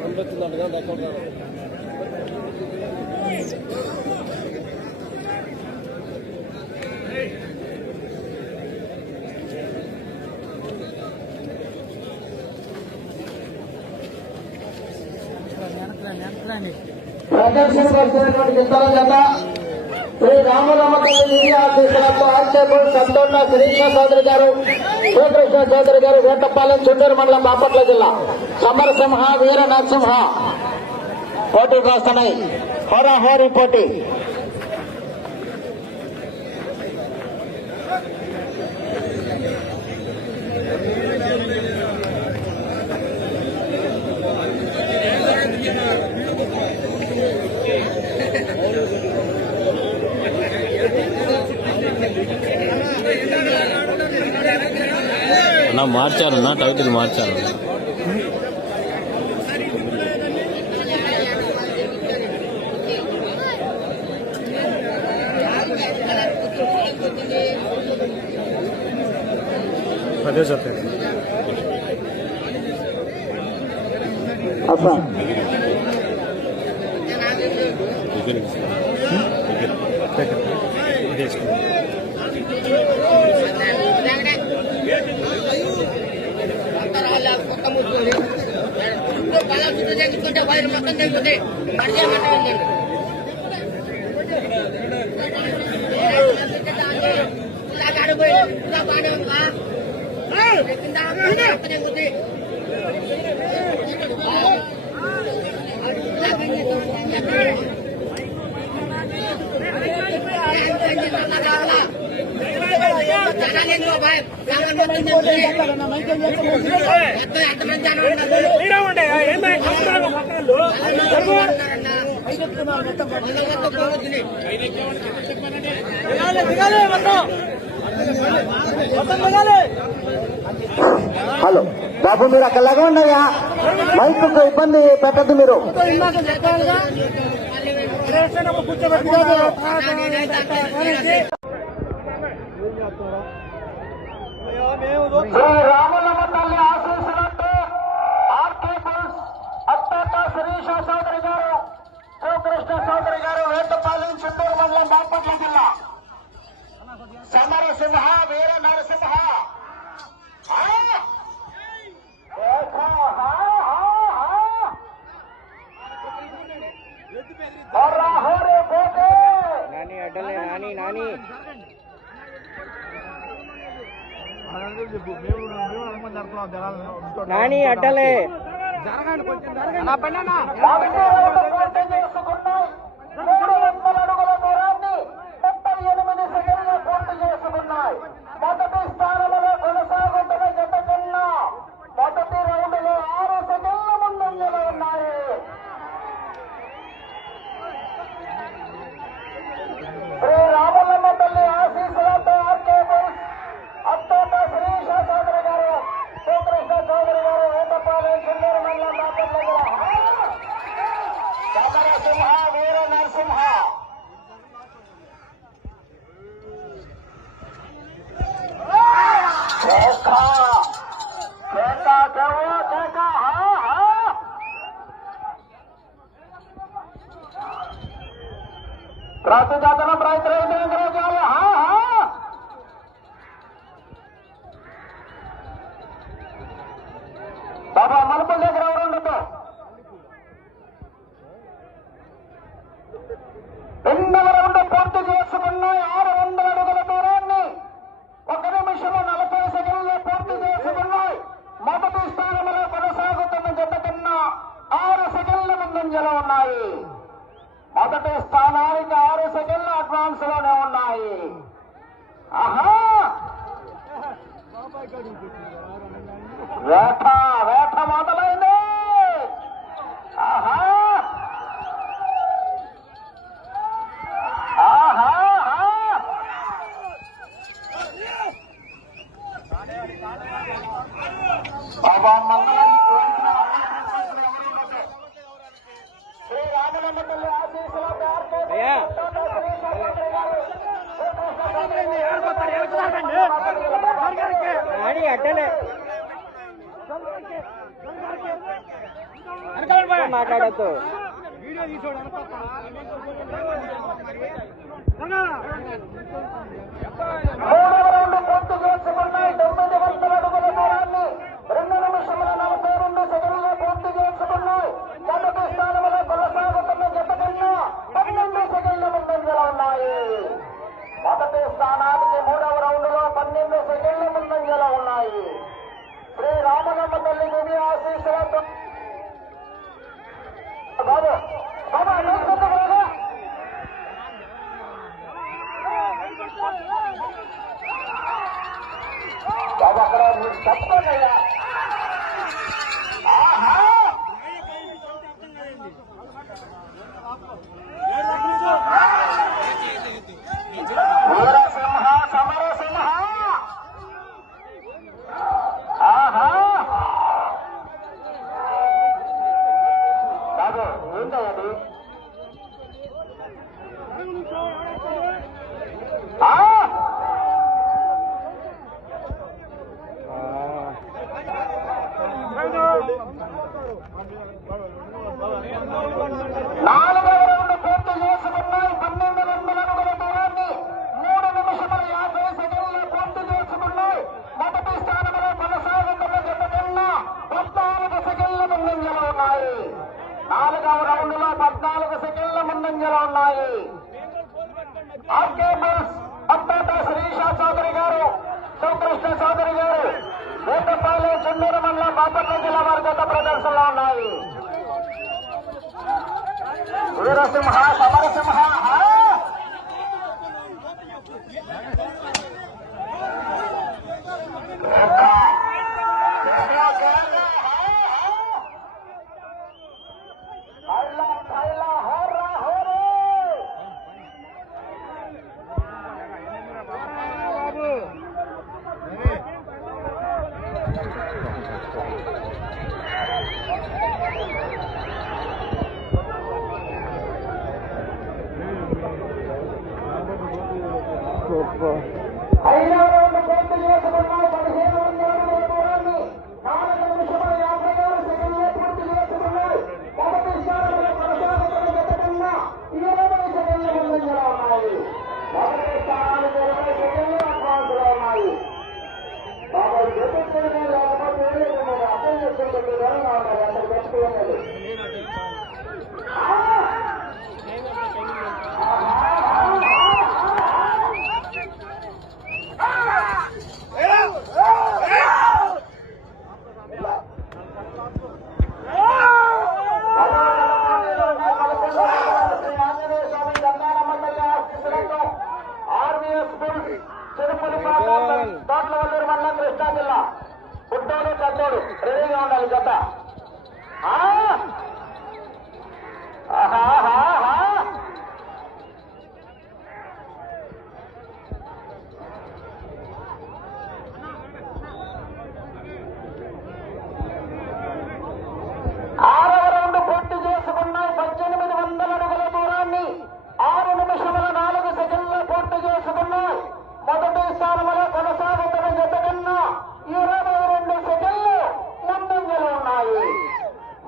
పండుతుందంటగా దక్కుంటారు. ప్రదర్శన వచ్చినటువంటి చింతల జత శ్రీ రామలమ్మ తల్లి ఆశీస్సులతో ఆర్చేపూడి సంతోన్న శ్రీకృష్ణ చౌదరి గారు శ్రీకృష్ణ చౌదరి గారు వేటపాలెం చుట్టూరు మండలం బాపట్ల జిల్లా సమరసింహ వీర నరసింహ పోటీకి వస్తున్నాయి. హోరాహోరీ పోటీ. అన్నా మార్చారన్నా, టైటిల్ మార్చారు. అదే చెప్పండి. హలో బాబు, మీరు అక్కడలాగా ఉన్నాయా? మైకు ఇబ్బంది పెట్టద్దు మీరు. శ్రీ రామలమ్మ తల్లి ఆశీస్సులతో ఆర్కే బుల్స్ అత్తాత శిరీష చౌదరి గారు శ్రీకృష్ణ చౌదరి గారు వేటపాలెం చిత్తూరు మండలం బాపట్ల జిల్లా సమరసింహ వీర నరసింహ నాని అడ్డలే, నాని నాని నాని అడ్డలే మొదటి స్థానంలో కొనసాగుతున్న జత కన్నా మొదటి రౌండ్ లో 6 సెకండ్ల ముందంజలో ఉన్నాయి. శ్రీ రామలమ్మ తల్లి ఆశీస్సులతో ఆర్కే బుల్స్ అత్తాత శ్రీష చౌదరి గారు శ్రీకృష్ణ చౌదరి గారు వేటపాలెం చిల్లూరు మండలం బాపట్ల జిల్లా సమరసింహ వీర నరసింహ ప్రస్తుతం ప్రయత్నించాలి. బాబా మలుపుల దగ్గర ఎవరుండదు. 2వ రౌండ్ పూర్తి చేసుకున్నాయి. 600 అడుగుల దూరాన్ని 1 నిమిషంలో 40 సెకండ్లు పూర్తి చేసుకున్నాయి. మొదటి స్థానంలో కొనసాగుతున్న జత కన్నా 6 సెకండ్ల ముందంజలో ఉన్నాయి. మొదటి స్థానానికి 6 సెకండ్ల అడ్వాన్స్ లోనే ఉన్నాయి. ఆహా, వేట మొదలైంది. ఆహా ఆహా శ్రీ రామలమ్మ తల్లి ఆశీస్సులతో మాట్లాడద్దు. మూడవ రౌండ్ పూర్తి చేసుకున్నాయి. 900 అడుగుల దూరాన్ని 2 నిమిషముల 42 సెకండ్లు పూర్తి చేసుకున్నాయి. మొదటి స్థానంలో కొనసాగుతున్న జత కన్నా 12 సెకండ్ల ముందంజలో ఉన్నాయి. మొదటి స్థానానికి మూడవ రౌండ్ లో 12 సెకండ్ల ముందంజలో ఉన్నాయి. శ్రీ రామనమ్మ తల్లి దేవి ఆశీస్సులతో బాబు బాబు అక్కడ మీరు తప్పకుండా వీరసింహ సమరసింహ ఆహా బాబు ఏంటది నాలుగవ రౌండ్ పూర్తి చేసుకున్నాయి. 1200 అడుగుల దూరాన్ని 3 నిమిషముల 50 సెకండ్లు పూర్తి చేసుకున్నాయి. మొదటి స్థానంలో కొనసాగుతున్న జత కన్నా 14 సెకండ్ల ముందంజలో ఉన్నాయి. నాలుగవ రౌండ్ లో 14 సెకండ్ల ముందంజలో ఉన్నాయి. ఆర్కే బుల్స్ అత్తోట శ్రీషా చౌదరి గారు, శివకృష్ణ చౌదరి గారు, వేటపాలెం చెన్నూరు మండలం బాపట్ల జిల్లా వారి జత ప్రదర్శనలో ఉన్నాయి. వీరసింహ సమరసింహ ఐదవ రౌండ్ పూర్తి చేసుకున్నాయి. 1500 అడుగుల దూరాన్ని 4 నిమిషముల 56 సెకండ్లు పూర్తి చేసుకున్నాయి. మొదటి స్థానంలో కొనసాగుతున్న జత కన్నా 20 సెకండ్ల ముందంజలో ఉన్నాయి. మొదటి స్థానానికి 20 సెకండ్లు అడ్వాన్స్ లో ఉన్నాయి. బాబు జతనే లేకపోతే అర్థం చేసుకుంటే ధరగా ఉన్నాయి. అంత గట్టిగా తోటలవల్లూరు మండలం కృష్ణా జిల్లా. పుట్టోడు కట్టోడు రెడీగా ఉండాలి జత. ఆరవ రౌండ్ పూర్తి చేసుకున్నాయి. 1800 అడుగుల దూరాన్ని 6 నిమిషముల 4 సెకండ్లు పూర్తి చేసుకున్నాయి. మొదటి స్థానంలో కొనసాగుతున్న జత కన్నా 22 సెకండ్లు ముందంజలో ఉన్నాయి.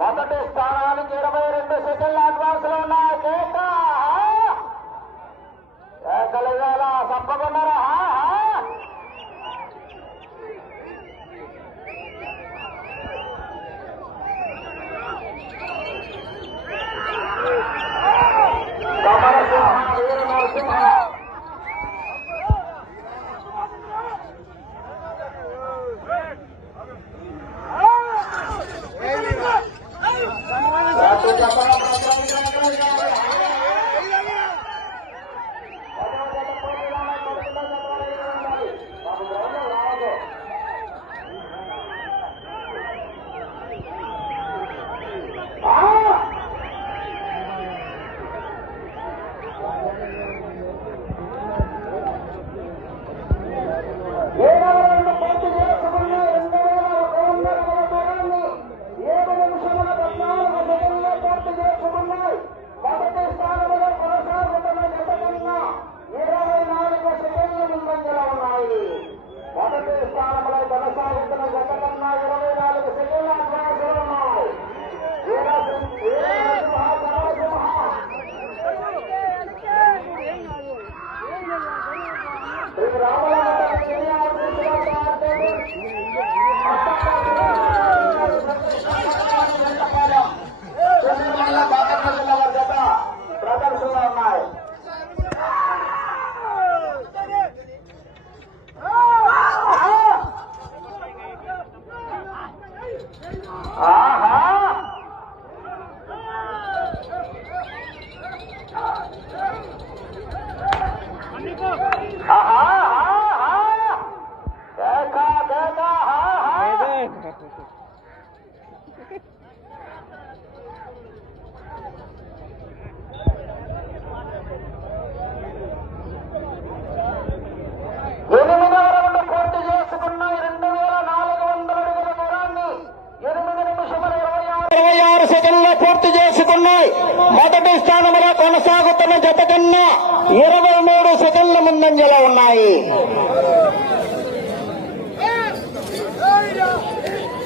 మొదటి స్థానానికి 22 సెకండ్ల అడ్వాన్స్ లో ఉన్నాయి. కేకలేయాల సంపకున్నారా? సమరసింహ వీర నరసింహ ప్రదర్శనలో ఉన్నాయి. పూర్తి చేసుకున్నాయి. మొదటి స్థానంలో కొనసాగుతున్న జత కన్నా 23 సెకండ్ల ముందంజలో ఉన్నాయి.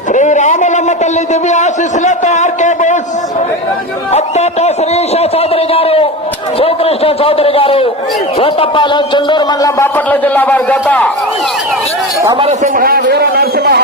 శ్రీ రామలమ్మ తల్లి దివ్య ఆశీస్సులతో ఆర్కే బోల్స్ అత్తాతో శ్రీష చౌదరి గారు, శివకృష్ణ చౌదరి గారు, వేటపాలెం చెందూరు మండలం బాపట్ల జిల్లా వారి జత సమరసింహ వీర నరసింహ.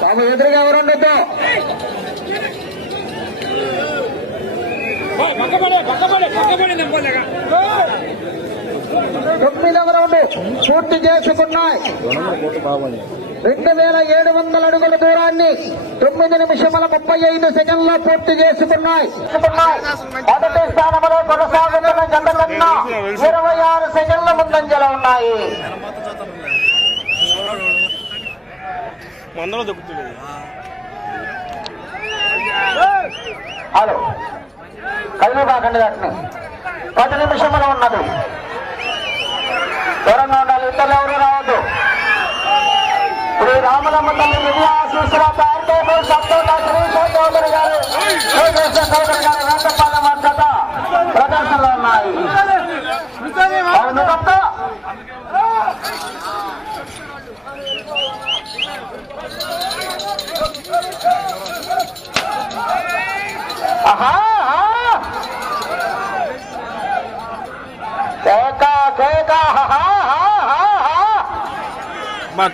బాబు ఎదురుగా ఎవరు ఉండొద్దు. 9వ రౌండ్ పూర్తి చేసుకున్నాయి. 2700 అడుగుల దూరాన్ని 9 నిమిషముల 35 సెకండ్లో పూర్తి చేసుకున్నాయి. మొదటి స్థానంలో కొనసాగుతున్న జత కన్నా 26 సెకండ్ల ముందంజలో ఉన్నాయి. హలో కళ్ళు కాకండి, వాటిని 10 నిమిషములు ఉన్నది. దూరంగా ఉండాలి, ఇద్దరు ఎవరు రావద్దు. శ్రీ రామలమ్మ తల్లి దివ్య ఆశీస్సులతో ఆర్కే బోల్స్ అత్తోట శ్రీష చౌదరి గారు, శివకృష్ణ చౌదరి గారు, వేటపాలెం వారి జత ప్రదర్శనలో ఉన్నాయి. అవును తప్ప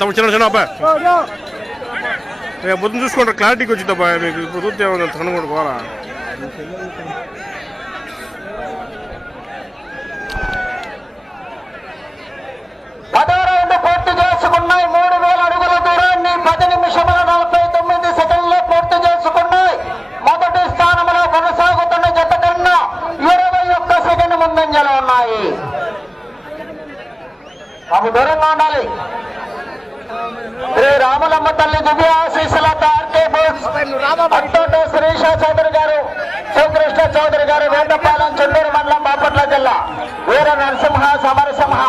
తమ చిన్న చిన్న అబ్బాయి పొద్దున చూసుకుంటారు, క్లారిటీకి వచ్చింది అబ్బాయి. మీకు ఇప్పుడు చూస్తే కనుగొంటు పోరా. పూర్తి చేసుకున్నాయి. 3000 అడుగుల దూరాన్ని 10 నిమిషముల 49 సెకండ్లో పూర్తి చేసుకున్నాయి. మొదటి స్థానంలో కొనసాగుతున్న జత కన్నా 21 సెకండ్ ముందంజలో ఉన్నాయి. అవి దూరంగా ఉండాలి. శ్రీ రామలమ్మ తల్లి దివ్య ఆశీస్సులతో ఆర్కే బోల్స్ అత్తోట శ్రీష చౌదరి గారు, శివకృష్ణ చౌదరి గారు, వేటపాలెం చెందూరు మండలం బాపట్ల జిల్లా వీర నరసింహ సమరసింహ.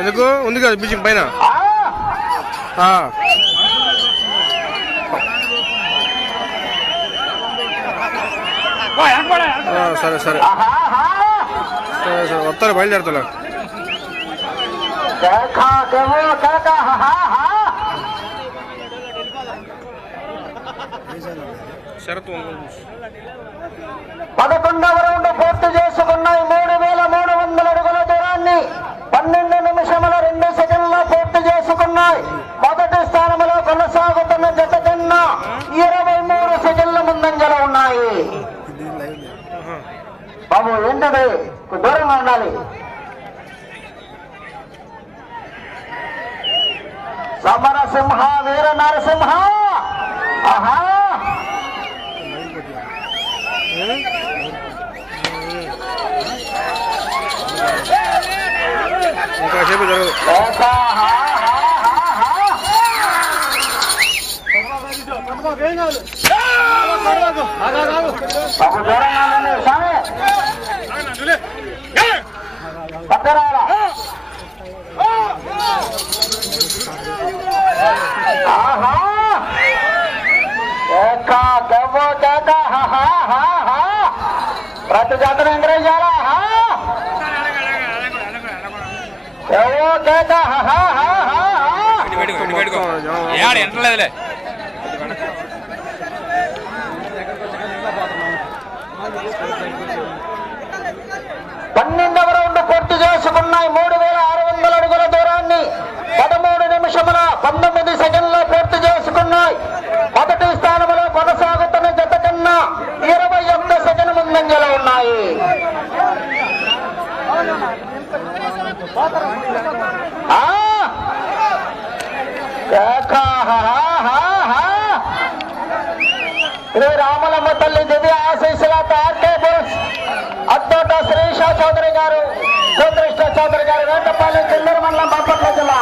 ఎందుకు ఉంది కదా బీచ్ పైన. సరే సరే సరే సరే వస్తారు, బయలుదేరుతా. షరతు 11వ రౌండ్ పూర్తి చేసుకున్నాయి. 3300 అడుగుల దూరాన్ని 12 నిమిషముల 2 సెకండ్లో పూర్తి చేసుకున్నాయి. మొదటి స్థానంలో కొనసాగుతున్న జత కన్నా 23 సెకండ్ల ముందంజలో ఉన్నాయి. బాబు ఏంటది, దూరంగా ఉండాలి. సమరసింహ వీర నరసింహ. ఇంకాసేపు జరగదు. పక్కరాల ఆహా ప్రతి జాతర ఎంకరేజ్ చేయాలా ఎంటలేదులే 12వ రౌండ్ పూర్తి చేసుకున్నాయి. 3600 అడుగుల దూరాన్ని 13 నిమిషముల 19 సెకండ్లో పూర్తి చేసుకున్నాయి. మొదటి స్థానంలో కొనసాగుతున్న జత కన్నా 21 సెకండ్ ముందంజలో ఉన్నాయి. శ్రీ రామలమ్మ తల్లి దివ్య ఆశీస్సుల ఆర్కే బుల్స్ అద్దోట శ్రీషా చౌదరి గారు, సుదృష్ట చౌదరి గారు, వేటపాలెం చిల్లూరు మండలం బాపట్ల జిల్లా.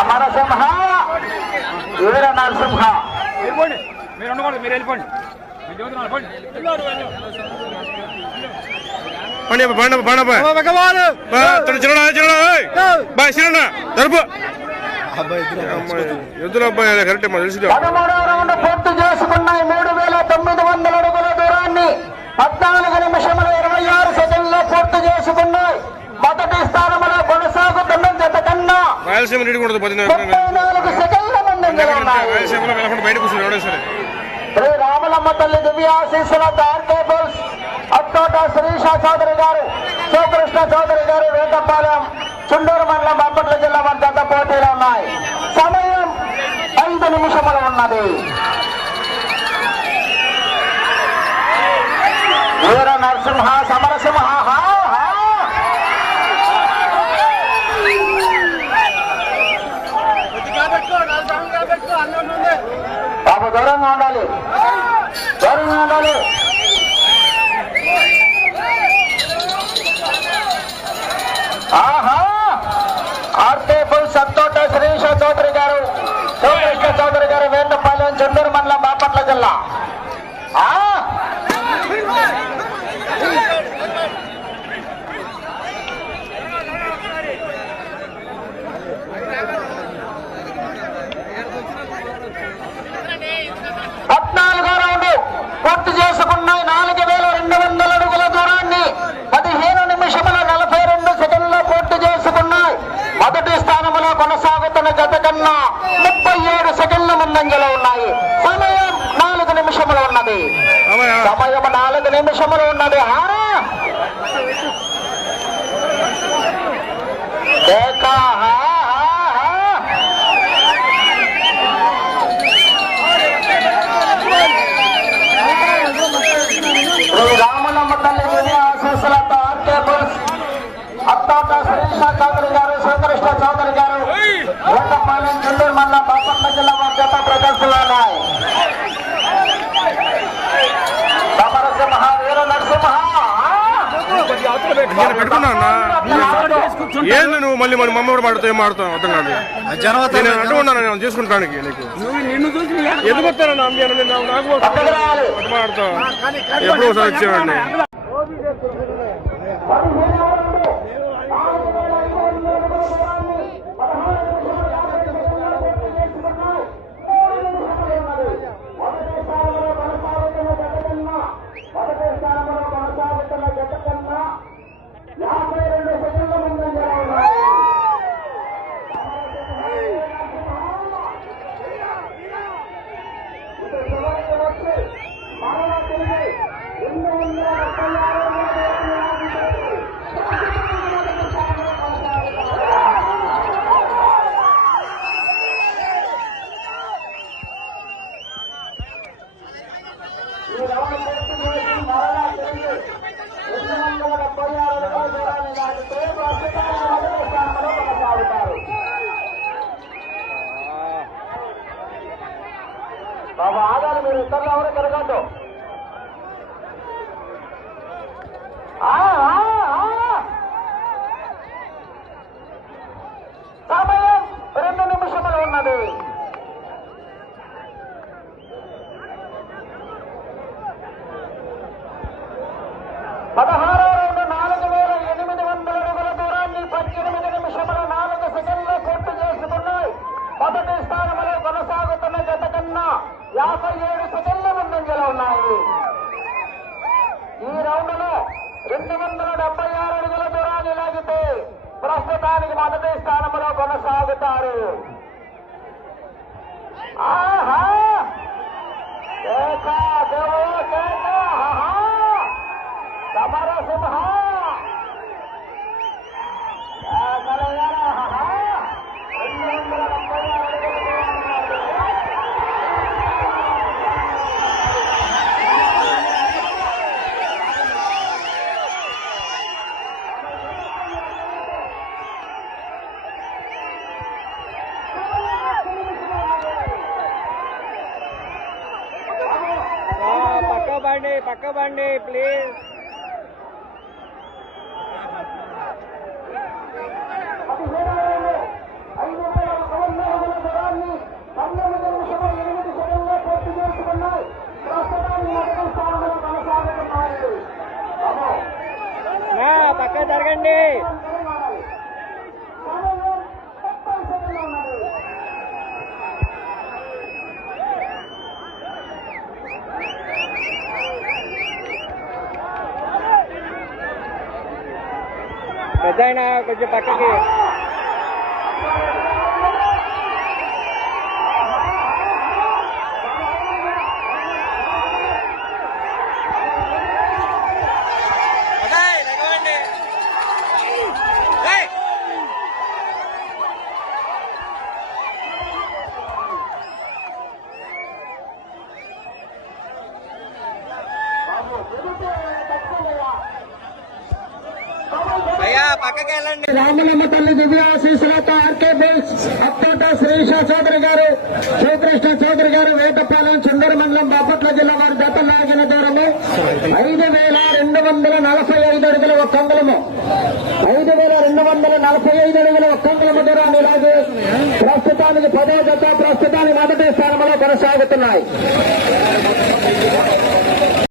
అమరసింహ వీర నరసింహ మీరు ఉండకూడదు, మీరు వెళ్ళిపోండి. ఎద్దుల అబ్బాయి కరెక్ట్ తెలిసి 13వ రౌండ్ పూర్తి చేసుకున్నాయి. 3900 అడుగుల దూరాన్ని 14 నిమిషముల 26 సెకండ్లో పూర్తి చేసుకున్నాయి. మొదటి స్థానంలో కొనసాగుతున్న జత కన్నా రాయలసీమ రెడీ కూడా 34 సెకండ్ల ముందంజలో ఉన్నాయి. రాయలసీమలో వెళ్ళకుండా బయట కూర్చుని ఎవడే సరే. శ్రీ రామలమ్మ తల్లి దివ్య ఆశీస్సుల ఆర్కే బుల్స్ అత్తోట శ్రీషా చౌదరి గారు, శివకృష్ణ చౌదరి గారు, వేటపాలెం చుండూరు మండలం బాపట్ల జిల్లా వారి జత పోటీలు ఉన్నాయి. సమయం 5 నిమిషములు ఉన్నది. వీర నరసింహ సమరసింహ బాబు దూరంగా ఉండాలి, దూరంగా ఉండాలి. ఆహా ఆర్కే బుల్స్ అత్తోట శ్రీష చౌదరి గారు, శివకృష్ణ చౌదరి గారు, వేటపాలెం చుండూరు మండలం బాపట్ల జిల్లా. పూర్తి చేసుకున్నాయి. 4200 అడుగుల దూరాన్ని 15 నిమిషముల 42 సెకండ్లో పూర్తి చేసుకున్నాయి. మొదటి స్థానంలో కొనసాగుతున్న జత కన్నా 37 సెకండ్ల ముందంజలో ఉన్నాయి. సమయం 4 నిమిషములు ఉన్నది. సమయం 4 నిమిషములు ఉన్నది. రామలమ్మ తల్లి దివ్య ఆశీస్సులతో ఆర్కే బుల్స్ అత్తోట శ్రీషా చౌదరి గారు, శివకృష్ణ చౌదరి గారు, వేటపాలెం చుండూరు మండలం బాపట్ల జిల్లా వారి జత ప్రదర్శనలో ఉన్నాయి. సమరసింహ వీర నరసింహ పెట్టుకున్నా ఏంది నువ్వు మళ్ళీ మన మమ్మ కూడా మాడుతావు, ఏం మాడుతావు అర్థం కాదు. నేను అడ్డుకున్నాను, నేను చేసుకుంటానికి నీకు ఎందుకు వస్తాను నాకు మాడుతావు. ఎప్పుడు ఒకసారి వచ్చేవాడిని. మరణ తిరిగి 230 ఇతరులు ఎవరు తిరగద్దు. సమయం 2 నిమిషములు ఉన్నది. పదహారో రౌండ్ 4,800 అడుగుల దూరాన్ని 18 నిమిషముల 4 సెకండ్లు పూర్తి చేసుకున్నాయి. మొదటి స్థానంలో కొనసాగుతున్న జత కన్నా 57 సెకండ్ల ముందంజలో ఉన్నాయి. ఈ రౌండ్ లో 276 అడుగుల దూరాన్ని లాగితే ప్రస్తుతానికి మొదటి స్థానంలో కొనసాగుతారు. ఆహా సమరసింహ పక్క బండి ప్లీజ్. పక్క జరగండి. పెద్ద కొంచెం పక్కకి. పక్కకి వెళ్ళండి. రామలమ్మ తల్లి దివ్యాశీసులతో ఆర్కే బిల్స్ అత్తోట శ్రీష చౌదరి గారు, శివకృష్ణ చౌదరి గారు, వేటపాలెం చుందర మండలం బాపట్ల జిల్లా వారి జత లాగిన దూరము 5,245 అడుగుల 1 అంగుళము. 5,245 అడుగుల 1 అంగుళము దూరాన్ని లాగి ప్రస్తుతానికి 10వ జత ప్రస్తుతానికి మొదటి స్థానంలో కొనసాగుతున్నాయి.